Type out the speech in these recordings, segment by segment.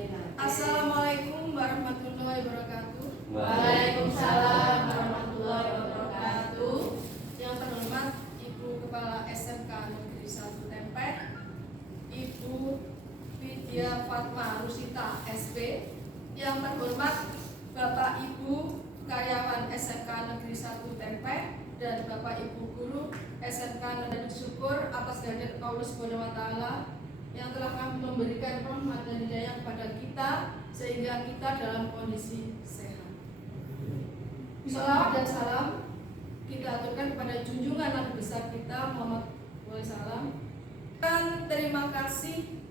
Assalamualaikum warahmatullahi wabarakatuh. Waalaikumsalam warahmatullahi wabarakatuh. Yang terhormat Ibu Kepala SMK Negeri 1 Tempeh, Ibu Widya Fatma Rusita SP. Yang terhormat Bapak Ibu karyawan SMK Negeri 1 Tempeh dan Bapak Ibu guru SMK Negeri Syukur atas kehendak Allah Subhanahu wa taala yang telah kami memberikan rahmat dan hidayah kepada kita sehingga kita dalam kondisi sehat. Salawat dan salam kita aturkan kepada junjungan Nabi besar kita Muhammad SAW. Dan terima kasih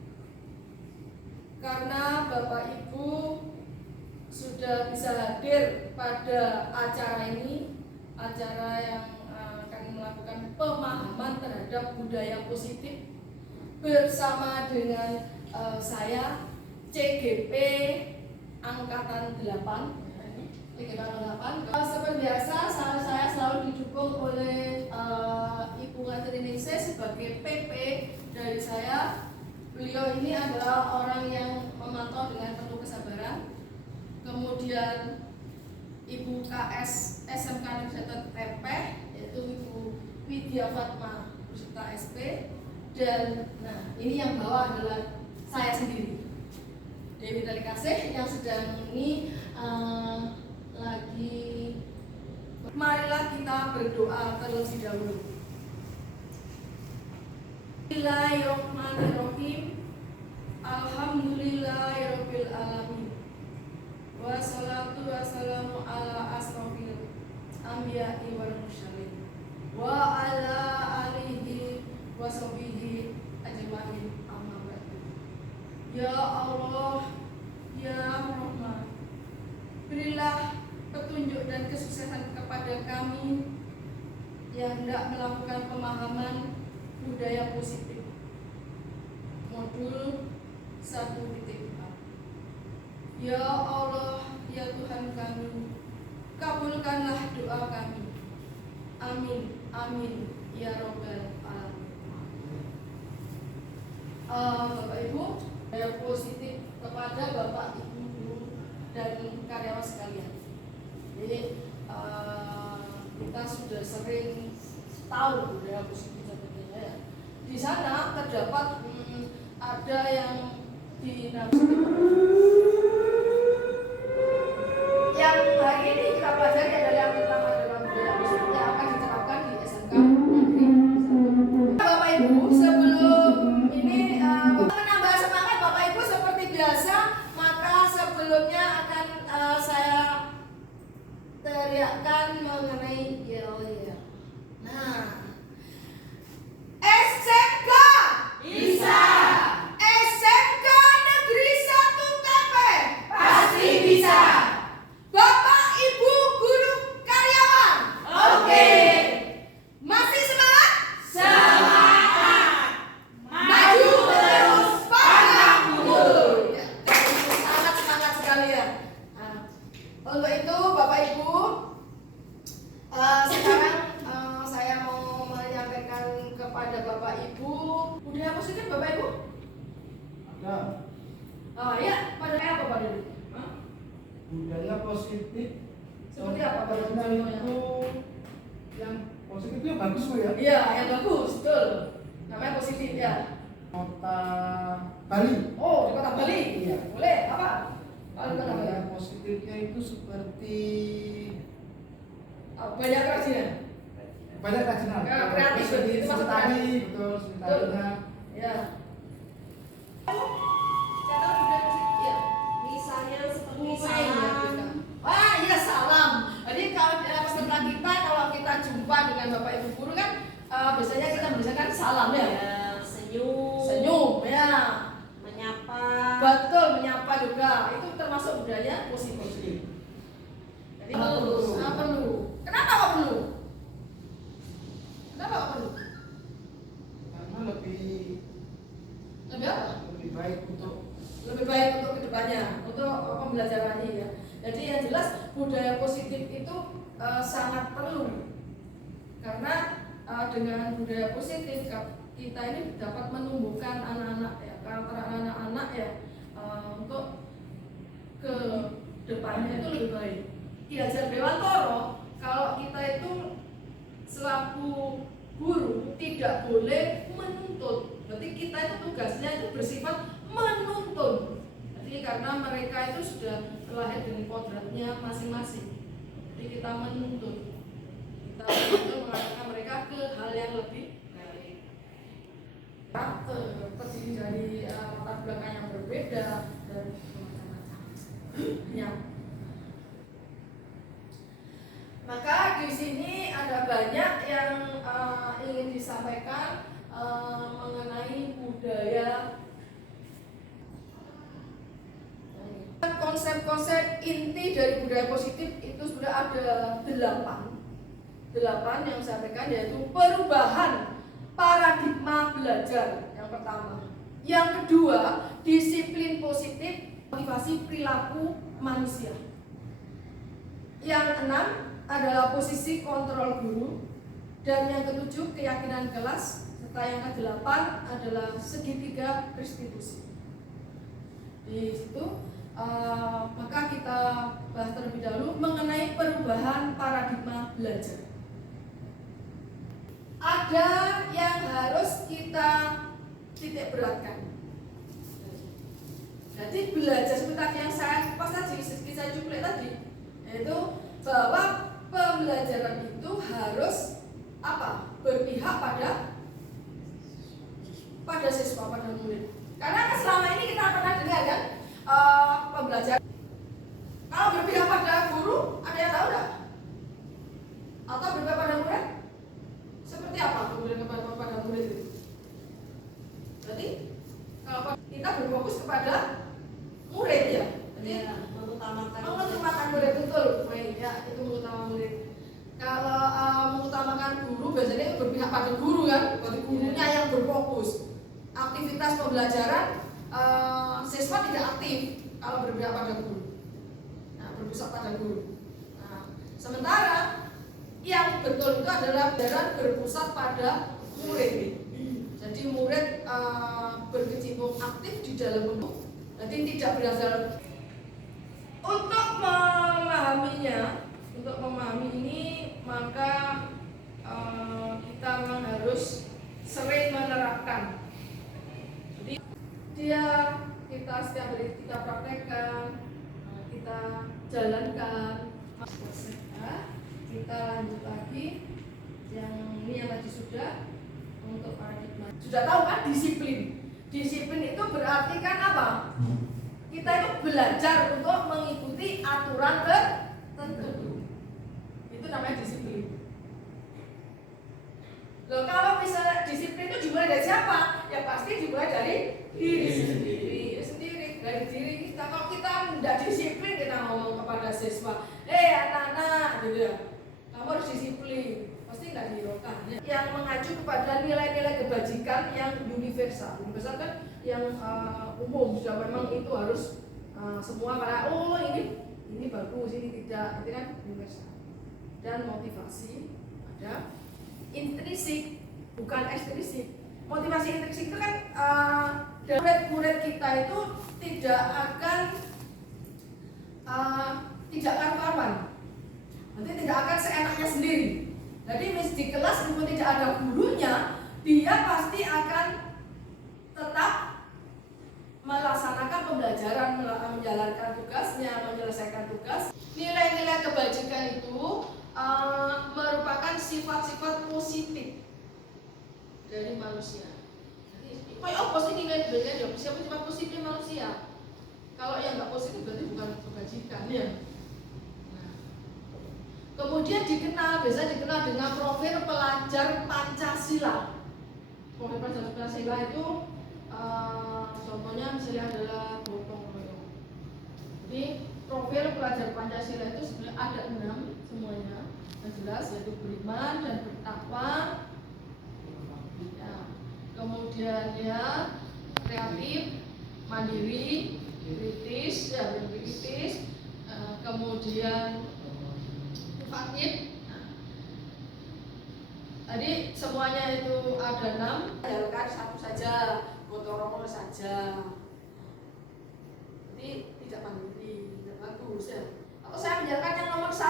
karena Bapak Ibu sudah bisa hadir pada acara ini, acara yang akan melakukan pemahaman terhadap budaya positif bersama dengan saya CGP Angkatan 8. Seperti biasa saya selalu didukung oleh Ibu Katriningsih sebagai PP dari saya. Beliau ini adalah orang yang memantau dengan penuh kesabaran. Kemudian Ibu KS SMK Negeri Tempeh yaitu Ibu Widya Fatma Rusita SP. Dan ini yang bawah adalah saya sendiri, Dewi Tali Kasih, yang sedang ini lagi. Marilah kita berdoa terlebih dahulu. Bismillahirrahmanirrahim. Alhamdulillahirabbil alamin. Wassalatu wassalamu ala asrofil anbiya'i wal mursalin wa ala alihi washabihi ajmain amma ba'du. Ya Allah, ya Rahman, berilah petunjuk dan kesuksesan kepada kami yang hendak melakukan pemahaman budaya positif modul 1.4. Ya Allah, ya Tuhan kami, kabulkanlah doa kami. Amin, amin, ya Rabbal alamin. Bapak Ibu, budaya positif kepada Bapak Ibu guru dan karyawan sekalian. Jadi kita sudah sering tahu budaya positif sebetulnya. Di sana terdapat ada yang yang hari ini kita pelajari adalah yang tentang budaya positif yang akan diterapkan di SMK Negeri 1. Bapak Ibu, sebelum ini menambah semangat Bapak Ibu seperti biasa, maka sebelumnya akan saya teriakkan mengenai yel-yel. Nah, SMK Bisa, SMK Negeri 1 Tempeh pasti bisa. Bapak Ibu guru karyawan, Oke, masih semangat? semangat. Maju terus, pantang mundur. Ya, sangat semangat sekali ya. Nah, untuk itu Bapak Ibu, sekarang saya mau menyampaikan kepada Bapak Ibu budaya positif Bapak Ibu. Ada Ya, pada apa Pak Dewi? budaya positif Seperti apa Pak Dewi? contohnya itu yang positif itu yang bagus kok ya. Iya, yang bagus, betul. Namanya positif ya. Kota Bali. Oh, di Kota Bali. Iya. Boleh, apa? Kalau di Kota Bali. Budaya positifnya itu seperti Banyak kerajinan. banyak kerajinan. Ya, kreatif, Seperti itu maksud tari, kreatif. betul, seperti tarinya. Ya. Kata budaya positif ya. Misalnya seperti Mulai ya salam. kita. Iya salam. Jadi kalau dalam peserta kita, kalau kita jumpa dengan Bapak Ibu guru kan biasanya kita memberikan salam ya. Ya, senyum. Senyum ya. Menyapa. Betul, menyapa juga. Itu termasuk budaya positif. Jadi perlu. Kenapa kok perlu? Kenapa kok perlu? Karena lebih Lebih apa? lebih baik untuk Lebih baik untuk kedepannya, untuk pembelajaran ini ya. Jadi yang jelas budaya positif itu sangat perlu karena dengan budaya positif kita ini dapat menumbuhkan anak-anak ya, karakter anak-anak ya untuk depannya itu lebih baik. Ki Hajar Dewantara, kalau kita itu selaku guru tidak boleh menuntut. Berarti kita itu tugasnya itu bersifat menuntun. Jadi karena mereka itu sudah terlahir dengan kodratnya masing-masing. Jadi kita menuntun. Kita menuntun mengarahkan mereka ke hal yang lebih baik. Terdiri dari latar belakang yang berbeda dan macam-macam. Ya. Maka di sini ada banyak yang ingin disampaikan mengenai budaya. Konsep-konsep inti dari budaya positif itu sudah ada 8 yang disampaikan, yaitu perubahan paradigma belajar yang pertama. Yang kedua, disiplin positif, motivasi perilaku manusia. Yang keenam adalah posisi kontrol guru, dan yang ketujuh keyakinan kelas, serta yang kedelapan adalah segitiga restitusi. Di situ maka kita bahas terlebih dahulu mengenai perubahan paradigma belajar. Ada yang harus kita titik beratkan. Jadi belajar seperti tadi yang saya pas tadi, saya cuplik tadi, yaitu bahwa pembelajaran itu harus apa? Berpihak pada siswa, pada murid. Karena kan selama ini kita pernah dengar kan pembelajaran. Kalau berpihak pada guru, ada yang tahu nggak? Atau berpihak pada murid? Seperti apa kemudian pada murid itu? Berarti kalau kita berfokus kepada murid ya. Jadi mengutamakan murid, betul. Baik ya, itu mengutamakan murid. Kalau mengutamakan guru biasanya itu berpihak pada guru kan, berarti gurunya yang berfokus. Aktivitas pembelajaran siswa tidak aktif kalau berpihak pada guru. Nah, berpusat pada guru. Nah, sementara yang betul itu adalah pembelajaran berpusat pada murid. Jadi murid berkecimpung aktif di dalam bentuk. Jadi tidak berdasar. Untuk memahami ini maka kita memang harus sering menerapkan. Jadi kita setiap hari kita praktekkan, kita jalankan. Kita lanjut lagi yang ini yang tadi sudah untuk paradigma. Sudah tahu kan disiplin. Disiplin itu berarti kan apa? Kita itu belajar untuk mengikuti aturan tertentu. Itu namanya disiplin. Loh, kalau misalnya disiplin itu dimulai dari siapa? Ya pasti dimulai dari diri sendiri, dari diri kita. Kalau kita tidak disiplin, kita ngomong kepada siswa, anak-anak, gitu ya, kamu harus disiplin, pasti nggak dihiraukan. Yang mengacu kepada nilai-nilai kebajikan yang universal kan yang umum, sudah memang itu harus semua pada ini bagus, ini tidak, itu kan universal. Dan motivasi ada intrinsik, bukan ekstrinsik. Motivasi intrinsik itu kan murid-murid kita itu tidak akan tidak karuan, nanti tidak akan seenaknya sendiri. Jadi di kelas meskipun tidak ada gurunya, dia pasti akan tetap melaksanakan pembelajaran, menjalankan tugasnya, menyelesaikan tugas. Nilai-nilai kebajikan itu merupakan sifat-sifat positif dari manusia. Jadi, apa sih nilai kebajikan? Siapa sifat positif manusia? Kalau yang nggak positif berarti bukan kebajikan, ya. Nah, kemudian biasa dikenal dengan profil pelajar Pancasila. Profil pelajar Pancasila itu contohnya misalnya adalah gotong royong. Jadi profil pelajar Pancasila itu sebenarnya ada 6 semuanya. Yang jelas yaitu beriman dan bertakwa. Ya. Kemudian ya kreatif, mandiri, kritis, kemudian fakir. Tadi semuanya itu ada 6, jalankan satu saja, gotong royong saja. Jadi tidak mandiri, tidak bagus ya.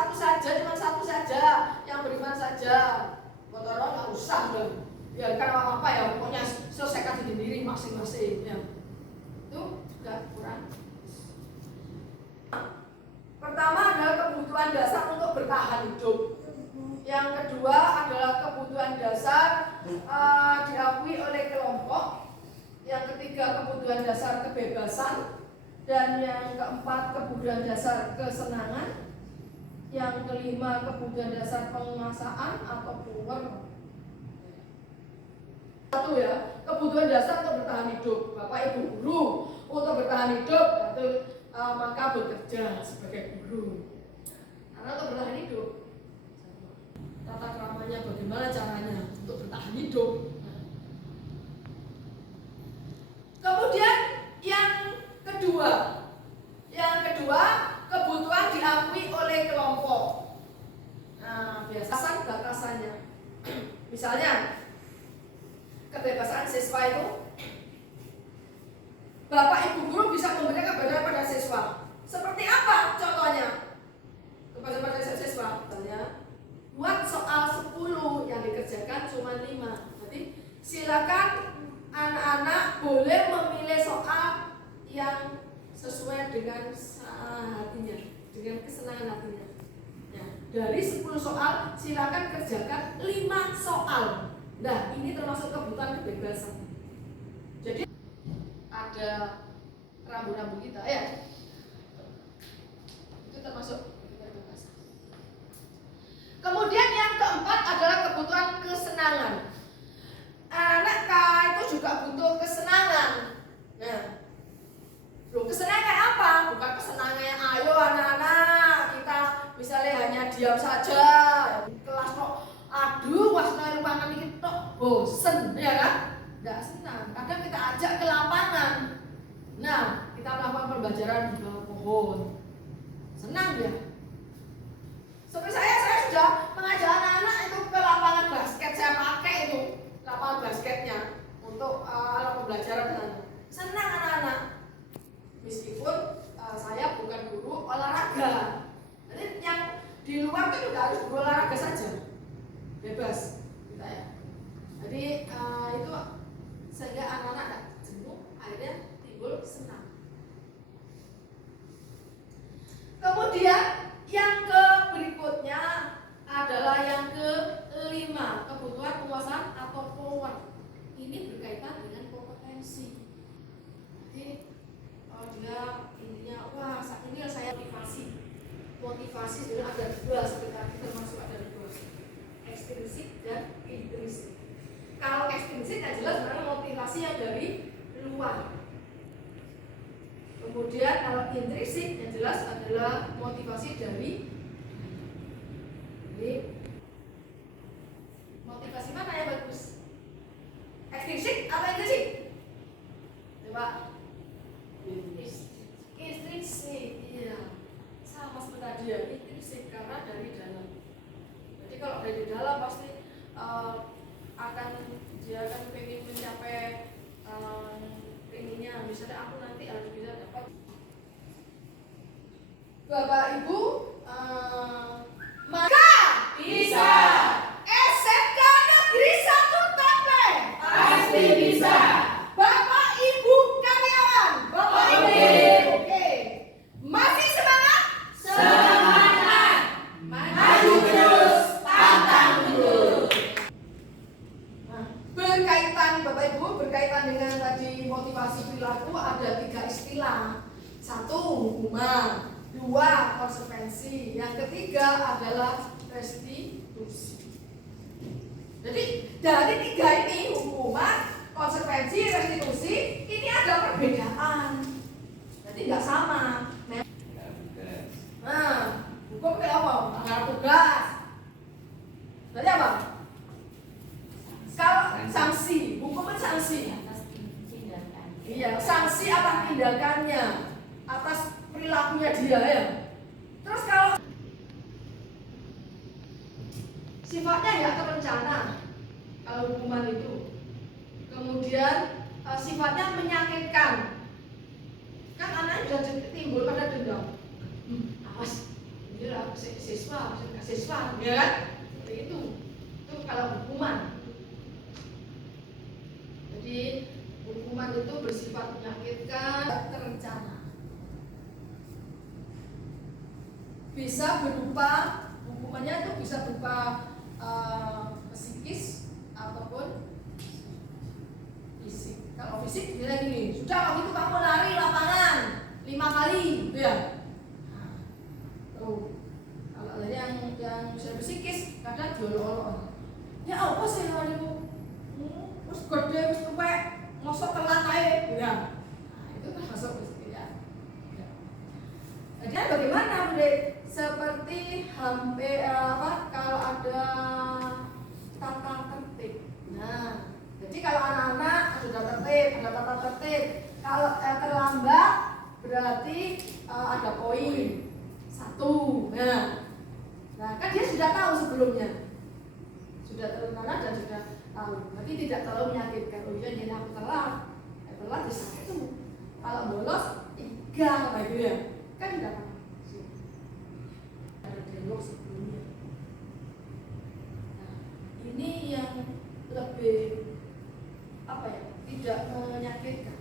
satu saja, cuma satu saja, yang beriman saja. Kotoran nggak usah dong. Ya karena apa ya, pokoknya selesaikan sendiri masing-masing. Ya. Itu juga kurang. Pertama adalah kebutuhan dasar untuk bertahan hidup. Yang kedua adalah kebutuhan dasar diakui oleh kelompok. Yang ketiga kebutuhan dasar kebebasan. Dan yang keempat kebutuhan dasar kesenangan. Yang kelima kebutuhan dasar penguasaan atau power. Satu ya, kebutuhan dasar untuk bertahan hidup. Bapak Ibu guru untuk bertahan hidup itu maka bekerja sebagai guru. Karena untuk bertahan hidup, tata keramanya bagaimana caranya untuk bertahan hidup. Kemudian yang kedua kebutuhan diakui oleh kelompok. Nah, biasa batasannya. Misalnya kebebasan siswa itu, Bapak Ibu guru bisa memberikan kebebasan pada siswa. Seperti apa contohnya? Kebebasan pada siswa, misalnya buat soal 10 yang dikerjakan cuma 5. Jadi silakan anak-anak boleh memilih soal yang sesuai dengan hatinya, dengan kesenangan hatinya. Ya, dari 10 soal silakan kerjakan 5 soal. Nah, ini termasuk kebutuhan kebebasan. Jadi ada rambu-rambu kita ya. Itu termasuk kebebasan. Kemudian yang keempat adalah kebutuhan kesenangan. Anak itu juga butuh kesenangan. Nah, kesenangan apa? Bukan kesenangan yang ayo anak-anak kita misalnya hanya diam saja kelas kok, aduh wasna ruangan ini tok bosen, ya kan? Nggak senang. Kadang kita ajak ke lapangan. Nah, kita melakukan pembelajaran di bawah pohon. Senang dia. Seperti saya sudah mengajak anak-anak itu ke lapangan basket. Saya pakai itu lapangan basketnya untuk alat pembelajaran sana. Senang anak-anak. Meskipun saya bukan guru olahraga. Jadi yang di luar itu juga harus guru olahraga saja. Bebas kita ya. Jadi itu sehingga anak-anak tidak jenuh, akhirnya timbul senang. Kemudian yang berikutnya adalah yang kelima, kebutuhan penguasaan atau power. Ini berkaitan dengan kompetensi. Jadi dia intinya, wah saat ini saya motivasi sebenarnya ada dua, seperti tadi termasuk ada dua, ekstrinsik dan intrinsik. Kalau ekstrinsik yang jelas sebenarnya motivasi yang dari luar. Kemudian kalau intrinsik yang jelas adalah motivasi dari motivasi mana yang bagus? Ekstrinsik atau intrinsik? Coba. Intrinsik, iya. Sama seperti tadi ya, intrinsik karena dari dalam. Jadi kalau dari dalam pasti dia akan pengen mencapai ininya. Misalnya aku nanti harus bisa dapat. Bapak Ibu, maka bisa. SMK Negeri 1 Tapleh pasti bisa. Bapak Ibu karyawan, Bapak Ibu, oke. Masih semangat? Semangat. Maju terus, pantang mundur. Nah, Bapak Ibu berkaitan dengan tadi motivasi perilaku ada 3 istilah. 1 hukuman, 2 konsekuensi, yang ketiga adalah restitusi. Jadi dari 3 ini, hukuman, konsekuensi, restitusi, ini ada perbedaan. Jadi nggak sama. Nah, hukum kayak apa? Anggaran tugas. Berarti apa? Kalau sanksi, hukum itu sanksi. Iya, sanksi atas tindakannya, atas perilakunya dia ya. Terus kalau sifatnya ya terencana, kalau hukuman itu. Kemudian sifatnya menyakitkan. Kan anaknya sudah timbul pada dendam. Awas, ini lah siswa, nggak siswa, ya kan? Seperti itu kalau hukuman. Jadi hukuman itu bersifat menyakitkan, terencana. Bisa berupa hukumannya itu bisa berupa psikis ataupun fisik. Kalau fisik bilang gini, sudah waktu itu kamu lari lapangan 5 kali, gitu ya. Nah, tuh. Kalau ada yang bisa psikis, kadang diolok-olok. Ya apa sih larimu? Terus gede, terus tuwek, mosok telat aja, ya. Nah, itu kan masuk psikis ya. Jadi bagaimana, Budi? Seperti hampir kalau ada tata tertib. Nah, jadi kalau anak-anak sudah tertib, ada tata tertib. Kalau terlambat berarti ada poin 1. Nah, kan dia sudah tahu sebelumnya, sudah terencana dan sudah tahu. Berarti tidak terlalu menyakitkan. Oh iya, jadi aku telat di 1. Kalau bolos 3 kayak gitu ya, kan tidak apa. Ada dialog sebelumnya. Nah, ini yang lebih tidak menyakitkan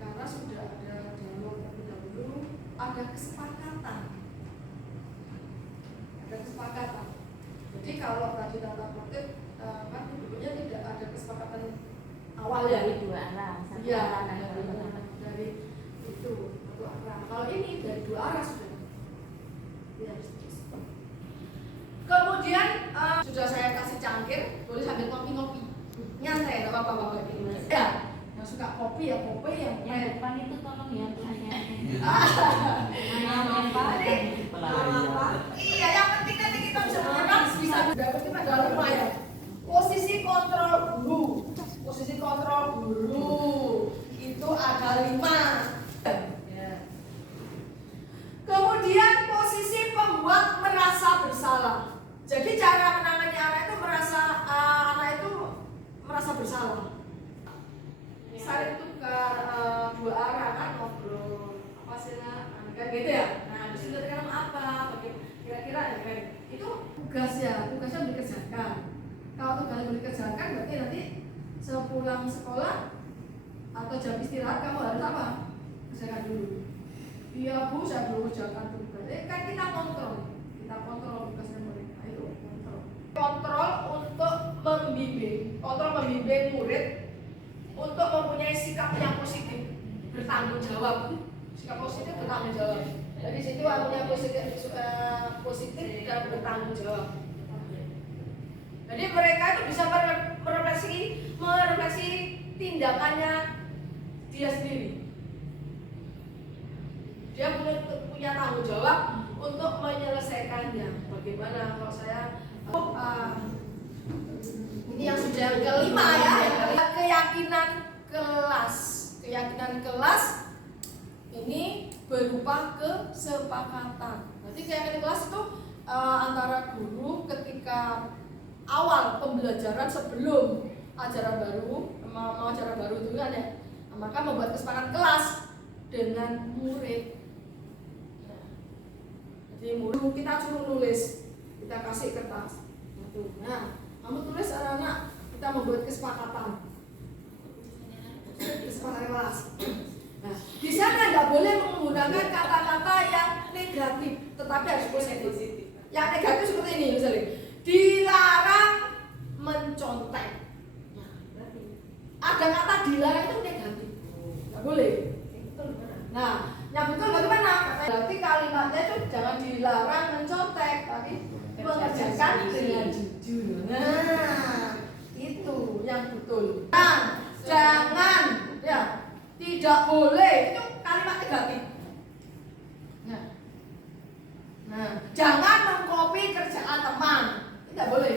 karena sudah ada dialog terlebih dahulu, ada kesepakatan. Jadi kalau tadi tata tertib kan sebetulnya tidak ada kesepakatan awal ya, Dari 2 arah. iya, dari itu 1 arah. Kalau ini dari 2 arah sudah. Ya, kemudian sudah saya kasih cangkir, boleh sambil ngopi-ngopi, nyantai, nggak apa-apa bapak ini. Ya, yang suka kopi ya kopi, yang depan itu tolong ya pertanyaannya. Nama apa? Iya, yang penting nanti kita bisa mengenal, bisa dapat kita dalam rumah ya. Posisi kontrol dulu itu ada 5. Kemudian posisi pembuat merasa bersalah. Jadi cara menangani anak itu merasa bersalah. Saling tukar 2 arah kan, ngobrol apa sih kan gitu ya. Nah di situ terkadang apa? Kira-kira ya, itu tugasnya dikerjakan. Kalau tugasnya dikerjakan berarti nanti sepulang sekolah atau jam istirahat kamu harus apa? Kerjakan dulu. Iya Bu, saya belum kerjakan tugas. Kan kita kontrol tugasnya mereka. Ayo kontrol untuk membimbing murid untuk mempunyai sikap yang positif, bertanggung jawab. Sikap positif bertanggung jawab. Jadi situ artinya positif dan bertanggung jawab. Jadi mereka itu bisa merefleksi tindakannya dia sendiri. Dia punya tanggung jawab untuk menyelesaikannya. Bagaimana kalau saya ini yang sudah yang kelima ya, keyakinan kelas ini berupa kesepakatan. Berarti keyakinan kelas itu antara guru ketika awal pembelajaran sebelum ajaran baru, mau ajaran baru itu kan ya, maka membuat kesepakatan kelas dengan murid. Jadi murid kita suruh nulis, kita kasih kertas. Nah, kamu tulis anak-anak, kita membuat kesepakatan kelas. Nah, di sana nggak boleh menggunakan kata-kata yang negatif, tetapi harus positif. Yang negatif seperti ini misalnya, dilarang mencontek. Nah, ada kata dilarang itu negatif, nggak boleh. Nah, yang betul bagaimana? Berarti kalimatnya itu jangan dilarang mencontek, tapi mengerjakan dengan jujur. Nah, itu yang betul. Nah, jangan ya, tidak boleh, itu kalimat negatif. Nah, jangan mengcopy kerjaan teman, tidak boleh.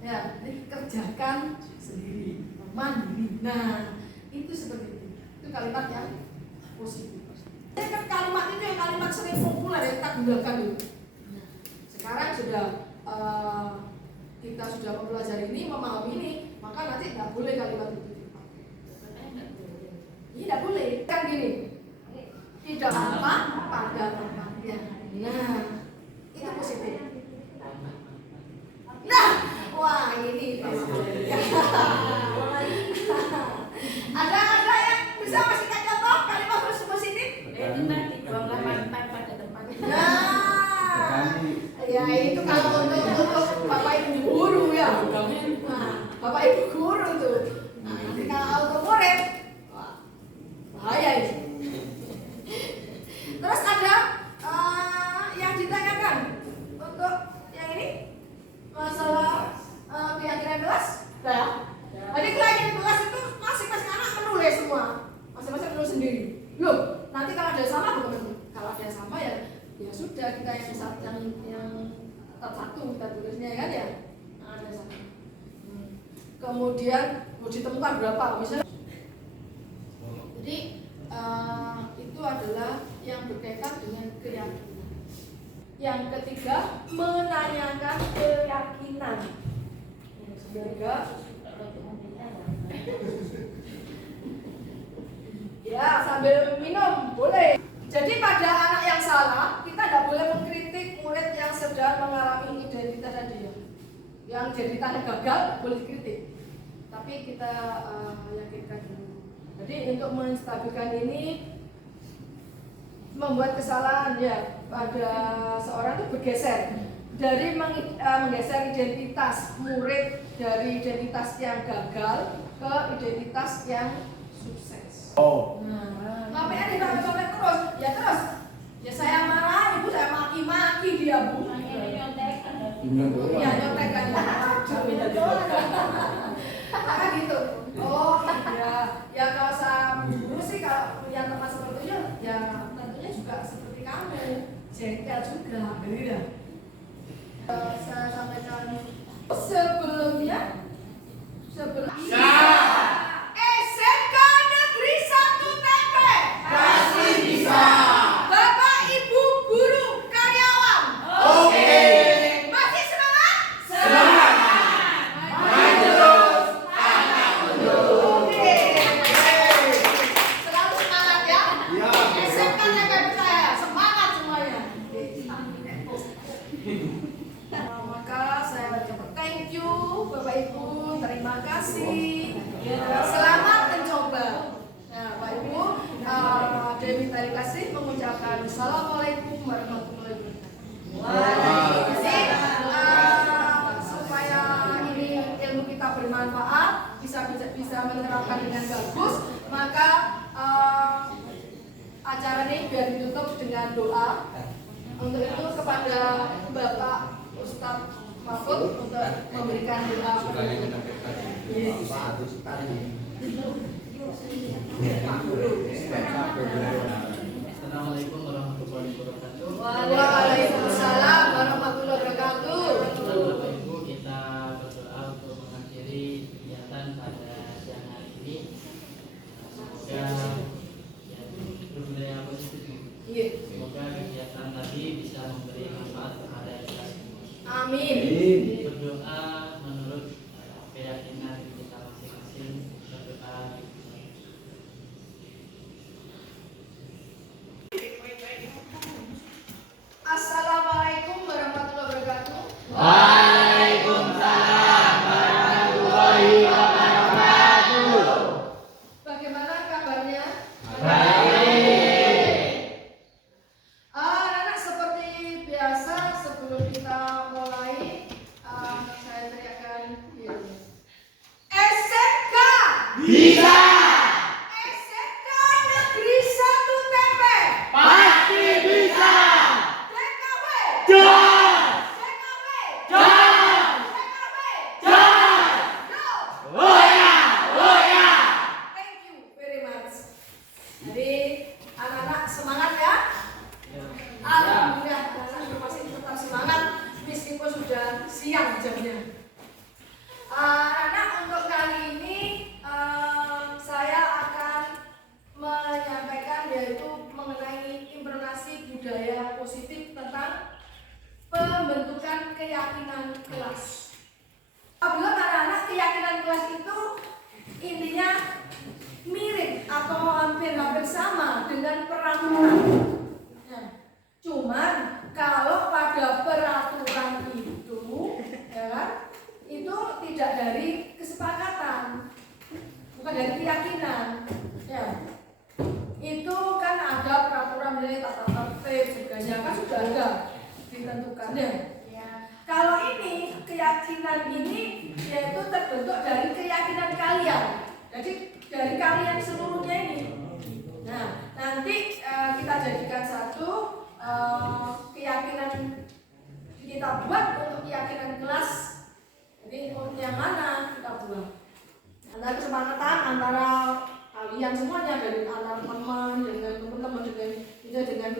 Ya, ini kerjakan sendiri, mandiri. Nah, itu seperti itu. Itu kalimat yang positif. Ini kan kalimat itu yang kalimat sering populer yang kita gunakan itu. Sekarang sudah kita sudah mempelajari ini, memahami ini, maka nanti tidak boleh kalimat itu dipakai. Ini tidak boleh. Kan gini, tidak apa pada tempatnya. Nah, itu positif. Ya itu kalau untuk bapak ibu guru ya. Nah, bapak ibu guru tuh. Nah, nanti kalau auto murid, wah, bahaya ini. Terus ada yang ditanyakan untuk yang ini masalah keyakinan kelas. Nah, jadi keyakinan kelas itu masing-masing anak menulis semua, masing-masing menulis sendiri. Loh, nanti kalau ada yang sama bagaimana? Kalau ada yang sama ya sudah kita yang satu kita tulisnya kan ya. Nah, ada sama. Kemudian mau ditemukan berapa misalnya. Jadi itu adalah yang berkaitan dengan keyakinan. Yang ketiga, menanyakan keyakinan. Yang ketiga, ya sambil minum boleh. Jadi pada anak yang salah, kita tidak boleh mengkritik murid yang sedang mengalami identitas tadi. Yang jadi tanda gagal boleh dikritik, tapi kita yakinkan dulu. Jadi untuk menstabilkan ini, membuat kesalahan ya pada seorang itu bergeser dari menggeser identitas murid dari identitas yang gagal ke identitas yang sukses. Nah, ngapain sampai terus? Ya saya marah, ibu saya maki-maki dia bu. Iya nyontek kan. Karena gitu. Oh ya kalau saya guru sih kalau punya teman seperti itu ya tentunya juga seperti kamu, jengkel juga. Iya. Saya sampaikan sebelumnya SMK Negeri 1 Tempe Pasti bisa. Bapak Ibu guru karyawan. Oke. Masih semangat? Semangat. Maju terus, pantang mundur. Oke. Selalu semangat ya. Ya. SMK Negeri saya semangat semuanya. Maka saya ucapkan thank you Bapak Ibu, terima kasih. Selamat mencoba. Nah, Bapak Ibu, Dewi Tari Kasih mengucapkan Assalamualaikum warahmatullahi wabarakatuh. Jadi, supaya ini ilmu kita bermanfaat, bisa menerapkan dengan bagus, maka acara ini biar ditutup dengan doa. Untuk itu kepada Bapak Ustadz Mahfud untuk memberikan doa. Assalamualaikum warahmatullahi wabarakatuh. Waalaikumsalam warahmatullahi wabarakatuh. Bapak Ibu, kita berdoa untuk mengakhiri kegiatan pada siang hari ini. Semoga berbudaya positif. Semoga kegiatan tadi bisa memberi manfaat kepada kita semua. Amin. Berdoa menurut keyakinan kita masing-masing. Berdoa. Assalamualaikum warahmatullahi wabarakatuh. Waalaikumsalam warahmatullahi wabarakatuh. Bagaimana kabarnya? Anak-anak seperti biasa sebelum kita mulai, saya teriakkan SMK Bisa. SMK Negeri 1 Tempe. Pasti bisa. TKW Jos. TKW Jos. TKW Jos. Go. Oh ya. Oh ya. Thank you very much. Jadi anak-anak semangat ya. Alhamdulillah anak-anak masih tetap semangat meskipun sudah siang jamnya. Anak untuk kali ini saya akan menyampaikan yaitu mengenai implementasi budaya positif tentang pembentukan keyakinan kelas. Apabila anak-anak keyakinan kelas itu intinya mirip atau hampir-hampir sama dengan peraturan. Nah, cuman kalau pada peraturan itu, ya kan, itu tidak dari kesepakatan, bukan dari keyakinan. Ya, itu kan ada peraturan mengenai tata tertib, sebagainya kan sudah ada ditentukannya. Kalau ini keyakinan ini yaitu terbentuk dari keyakinan kalian. Jadi dari kalian seluruhnya ini. Nah, nanti kita jadikan satu keyakinan kita buat untuk keyakinan kelas. Jadi untuk yang mana kita buat? Antara kesepakatan antara kalian semuanya, dari antara teman dengan teman-teman dengan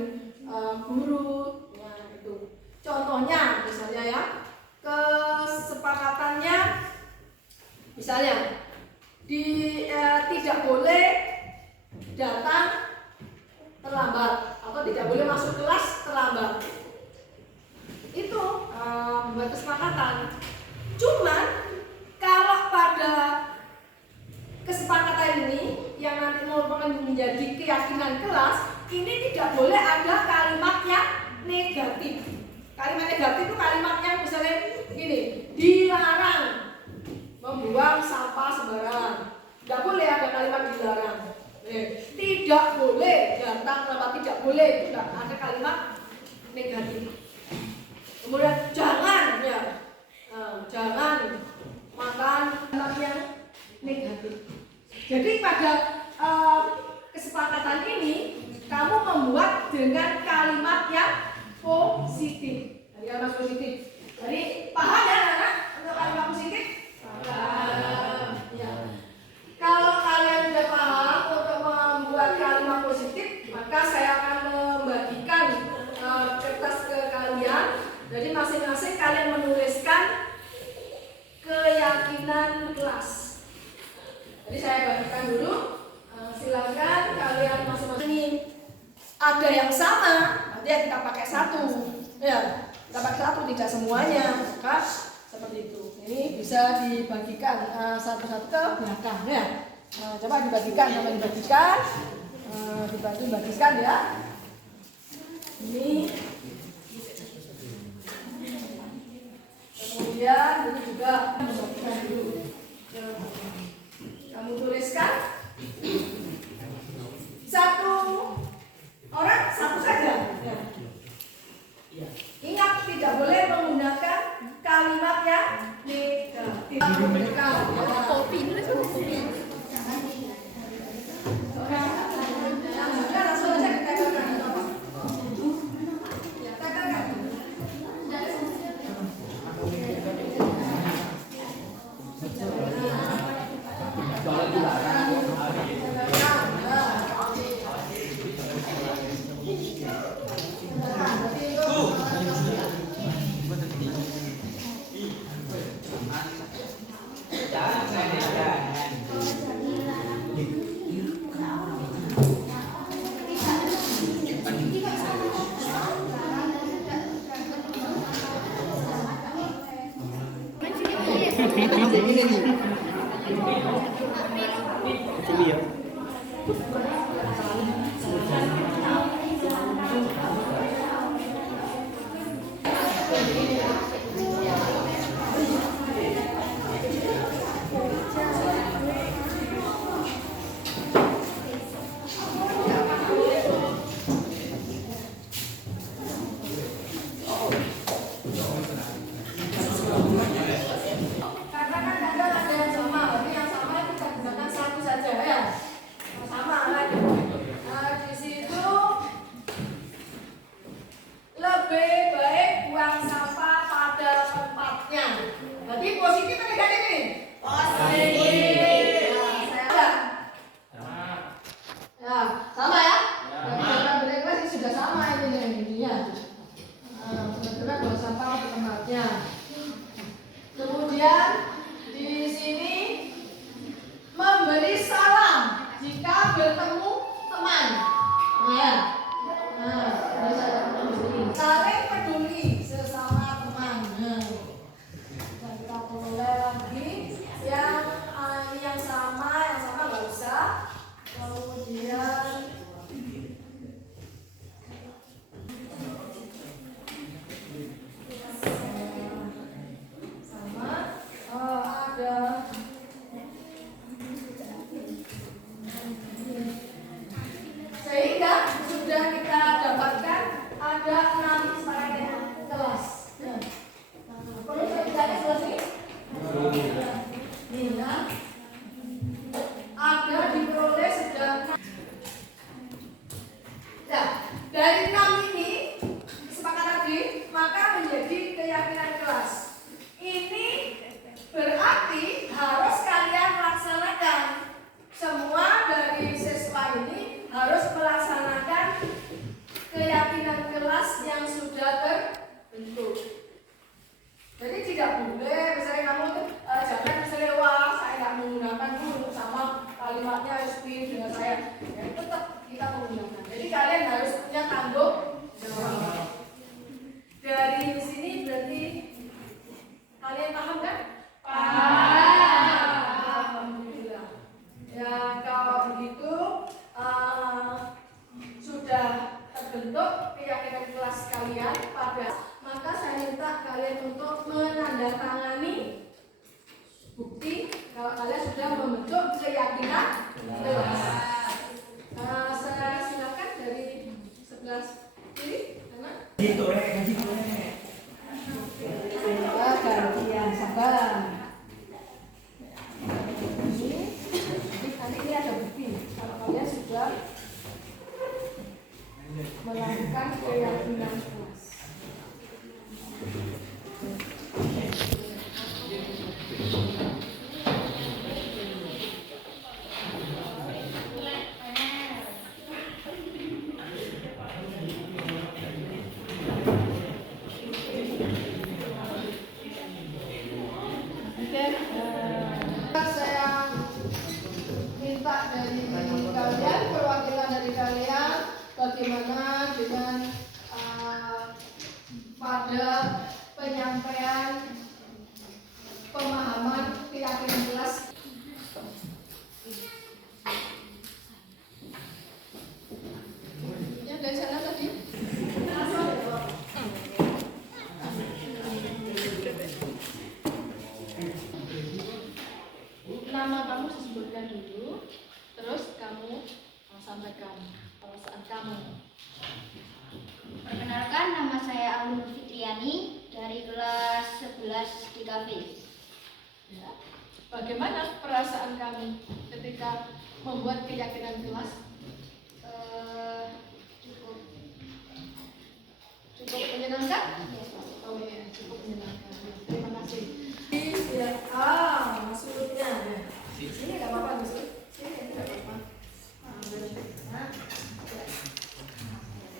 guru, ya itu. Contohnya misalnya ya, kesepakatannya misalnya tidak boleh datang terlambat atau tidak boleh masuk kelas terlambat. Itu buat kesepakatan. Cuman kalau pada kesepakatan ini yang nanti merupakan menjadi keyakinan kelas, ini tidak boleh ada kalimat yang negatif. Kalimat negatif itu kalimat yang misalnya gini, dilarang membuang sampah sembarangan. Tidak boleh ada kalimat dilarang. Tidak boleh datang terlambat, tidak boleh, itu tidak ada kalimat negatif. Kemudian jangan ya, jangan makan kalimat yang negatif. Jadi pada kesepakatan ini kamu membuat dengan kalimat yang positif. Kalimat positif. Jadi paham ya anak untuk kalimat positif? Paham. Ya. Kalau kalian sudah paham untuk membuat kalimat positif, maka saya akan membagikan kertas ke kalian. Jadi masing-masing kalian menuliskan keyakinan kelas. Jadi saya bagikan dulu. Silakan kalian masing-masing. Ada yang sama, nanti kita pakai satu. Ya, kita pakai satu, tidak semuanya. Maka seperti itu. Ini bisa dibagikan satu-satu ke belakang ya. Coba dibagikan, dibagikan ya. Ini. Kemudian ini juga membagikan dulu. Kamu tuliskan satu orang satu saja. Ya. Ingat tidak boleh menggunakan kalimat yang negatif. Kopi nulis kopi. Langsung aja kita tekan. Ya, tekan. pada, maka saya minta kalian untuk menandatangani bukti kalau kalian sudah membentuk keyakinan kelas. Saya silakan dari sebelah kiri, kanan. Gantian sabar. Ini ada bukti kalau kalian sudah melakukan keyakinan kelas. Saya minta dari kalian, perwakilan dari kalian, bagaimana dengan pada penyampaian pemahaman keyakinan kelas. Yang dari sana tadi. Nama kamu sebutkan dulu, terus kamu sampaikan perasaan kamu. Perkenalkan, nama saya Alun Fitriani dari kelas 11 di KV. Ya. Bagaimana perasaan kamu ketika membuat keyakinan kelas? Cukup menyenangkan? Oh iya, cukup menyenangkan. Terima kasih. Ya, maksudnya sini nggak apa-apa, Gus. Sini nggak apa-apa.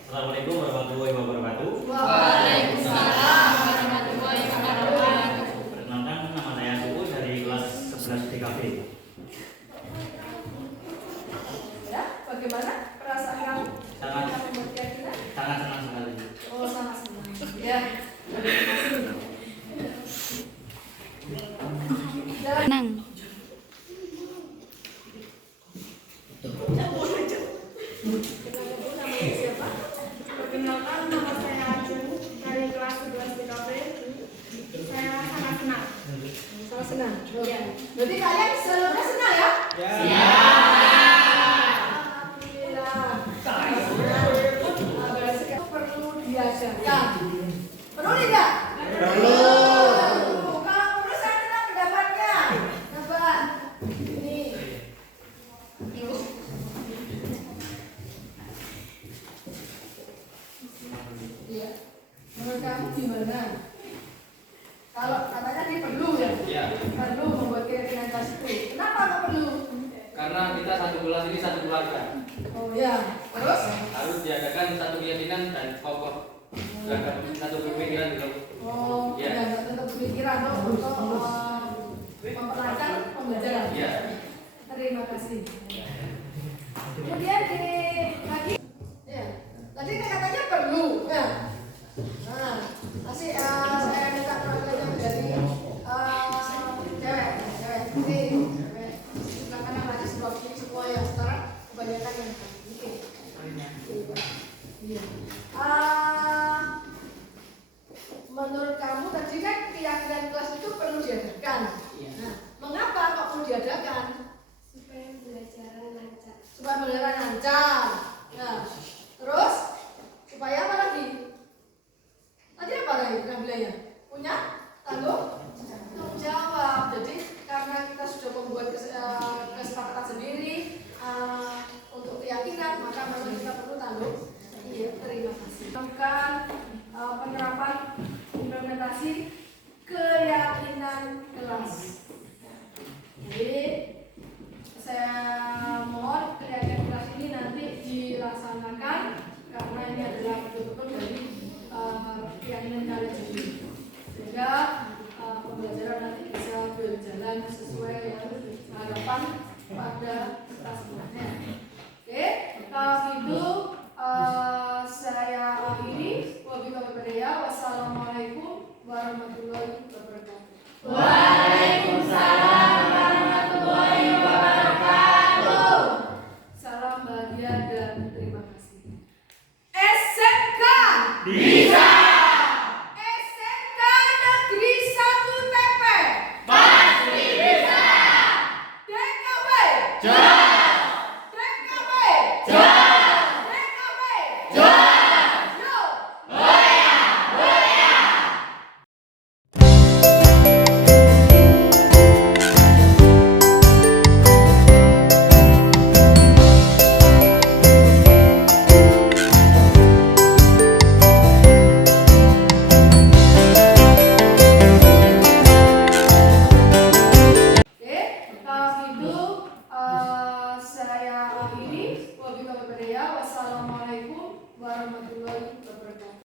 Assalamualaikum warahmatullahi wabarakatuh. Waalaikumsalam warahmatullahi wabarakatuh. Perkenalkan, nama saya Uus dari kelas 11 DKV. Ya, bagaimana perasaan kamu? Sangat. Ketika membuat keyakinan? Sangat senang sekali. Oh, sangat senang. Ya, terima kasih. Nang. Namanya siapa? Perkenalkan, nama saya Ajeng dari kelas 11 DKV. Saya sangat senang. Sangat senang. Berarti kalian seluruhnya senang ya? Ya. Alhamdulillah. Berarti kamu perlu diajarkan. Perlu tidak? Perlu. Kalau perlu saya minta pendapatnya. Coba. Ini. Iya. Menurut kamu gimana? Kalau katanya ini perlu ya? Ya, Perlu membuat keyakinan kelas itu. Kenapa kok perlu? karena kita satu kelas ini satu keluarga. Oh ya. Terus? Harus diadakan satu keyakinan dan kokoh. Dan satu pemikiran gitu. Oh, Ya. ya, tetap pemikiran untuk memperlancar pembelajaran. Iya. Terima kasih. Kemudian ini lagi, ya, tadi kan katanya perlu. Ya. Nah, masih saya minta perwakilannya menjadi cewek. Ini cewek. Sebelah kanan lagi sebelah kiri semua ya. Sekarang kebanyakan yang ini. Iya. Menurut kamu tadi kan keyakinan kelas itu perlu diadakan. Nah, mengapa kok perlu diadakan? Supaya pembelajaran lancar. Supaya pembelajaran lancar. Nah, terus supaya apa lagi? Tadi apa lagi penampilannya? Punya tanggung jawab. Jadi karena kita sudah membuat kesepakatan sendiri untuk keyakinan, maka memang kita perlu tanggung. Iya, terima kasih. Tentang penerapan implementasi keyakinan kelas. Jadi saya mohon keyakinan kelas ini nanti dilaksanakan karena ini adalah betul-betul dari keyakinan kalian sendiri, sehingga pembelajaran nanti bisa berjalan sesuai yang harapan pada kita semuanya. Oke, kalau gitu saya akhiri. Wassalamualaikum warahmatullahi wabarakatuh. Waalaikumsalam warahmatullahi wabarakatuh. Salam bahagia dan terima kasih. SMK Bisa. dulu saya akhiri. Wabillahi taufiq. Wassalamualaikum warahmatullahi wabarakatuh.